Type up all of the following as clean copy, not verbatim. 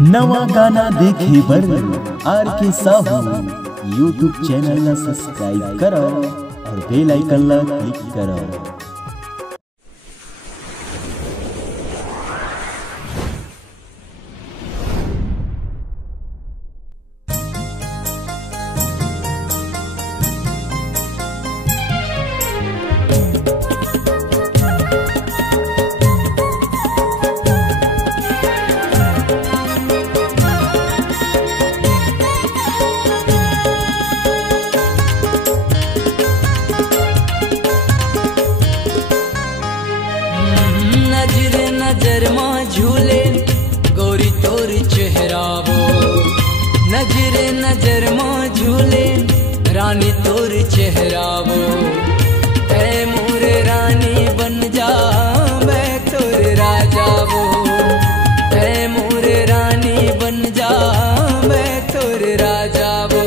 नवा गाना देखे बर आर के साहू यूट्यूब चैनल ला सब्सक्राइब करो और बेल आइकन ला क्लिक करो। नजर माँ झूले गोरी तोर चेहरा वो, नजर माँ झूले रानी तोर चेहरा वो। ऐ मोर रानी बन जा मैं तोर राजा वो, ऐ मोर रानी बन जा मैं तोर राजा वो।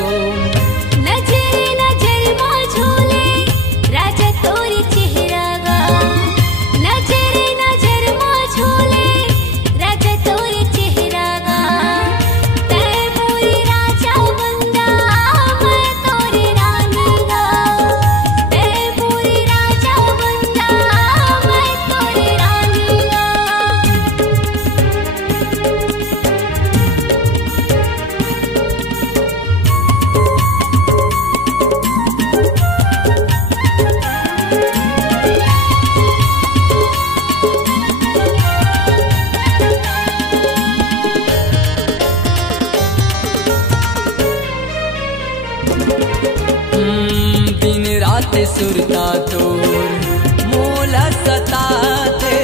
दिन रात सुरता तोर मोला सताते,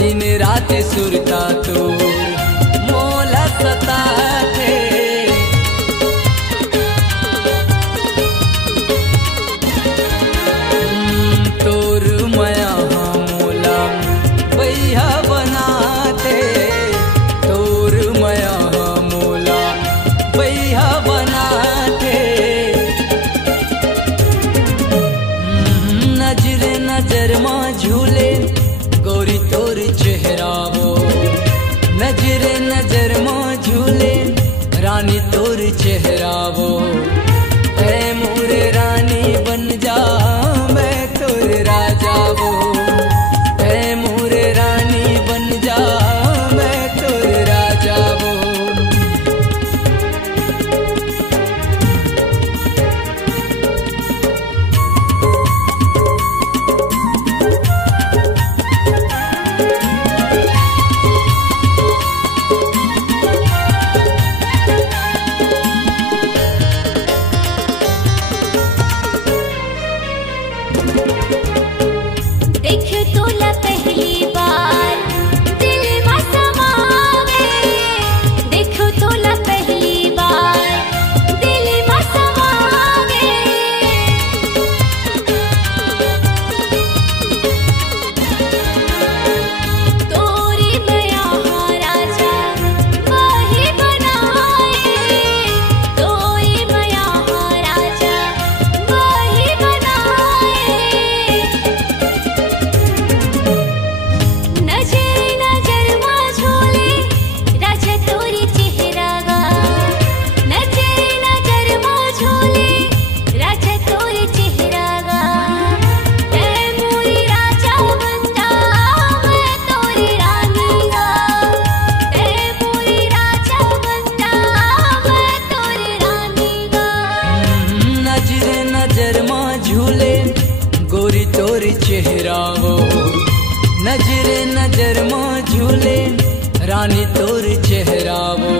दिन रात सुरता तोर मोला सताते। तोर माया मोला बैया बनाते, तोर माया मोला बैया बनाते। नजर माँ झूले गोरी तोर चेहरा वो, नजर माँ झूले रानी तोर चेहरा वो। ऐ मोर रानी बन जा मैं तोर राजा वो, ऐ मोर रानी बन जा मैं तोर राजा वो। देखो तोला पहली बार दिल में समावे, देखो तोला पहली बार दिल में समावे। तोरी माया राजा वही बनाए, तोरी माया राजा वही बनाए। नजर माँ झूले राजा तोरी चेहरा गा, नजर माँ झूले राजा तोरी चेहरा गा। ऐ मोरी राजा बंदा मैं तोरी रानी गा, ऐ मोरी राजा बंदा मैं तोरी रानी गा। नजर माँ झूले गोरी तोर चेहरा वो, नजर माँ झूले रानी तोर चेहरा वो।